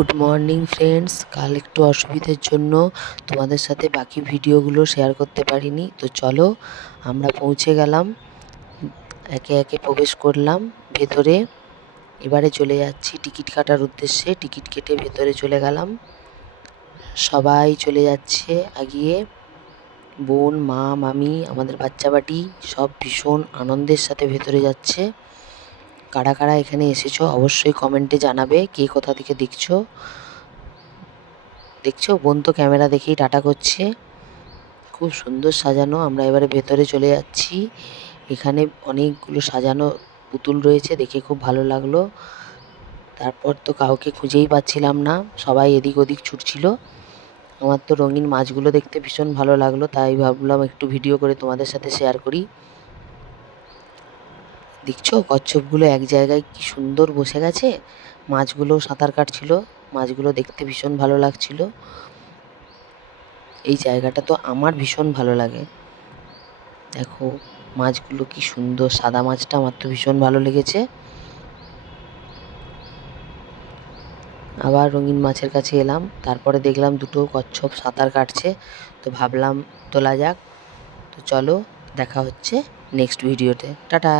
Good morning friends. কাল একটু অসুবিধার জন্য তোমাদের সাথে বাকি ভিডিওগুলো শেয়ার করতে পারিনি। তো চলো আমরা পৌঁছে গেলাম, একে একে প্রবেশ করলাম ভেতরে। এবারে চলে যাচ্ছি টিকিট কাটার উদ্দেশ্যে। টিকিট কেটে ভেতরে চলে গেলাম, সবাই চলে যাচ্ছে আগিয়ে। বোন, মা, মামি, আমাদের বাচ্চা বাটি সব ভীষণ আনন্দের সাথে ভেতরে যাচ্ছে। কারা কারা এখানে এসেছো অবশ্যই কমেন্টে জানাবে, কে কোথা থেকে দেখছো। বোন তো ক্যামেরা দেখেই টাটা করছে। খুব সুন্দর সাজানো। আমরা এবারে ভেতরে চলে যাচ্ছি। এখানে অনেকগুলো সাজানো পুতুল রয়েছে, দেখে খুব ভালো লাগলো। তারপর তো কাউকে খুঁজেই পাচ্ছিলাম না, সবাই এদিক ওদিক ছুটছিল। আমার তো রঙিন মাছগুলো দেখতে ভীষণ ভালো লাগলো, তাই ভাবলাম একটু ভিডিও করে তোমাদের সাথে শেয়ার করি। দেখছো কচ্ছপগুলো এক জায়গায় কি সুন্দর বসে গেছে। মাছগুলো সাঁতার কাটছিল, মাছগুলো দেখতে ভীষণ ভালো লাগছিল। এই জায়গাটা তো আমার ভীষণ ভালো লাগে। দেখো মাছগুলো কি সুন্দর, সাদা মাছটা আমার তো ভীষণ ভালো লেগেছে। আবার রঙিন মাছের কাছে এলাম, তারপরে দেখলাম দুটো কচ্ছপ সাঁতার কাটছে, তো ভাবলাম তোলা যাক। তো চলো দেখা হচ্ছে নেক্সট ভিডিওতে। টাটা।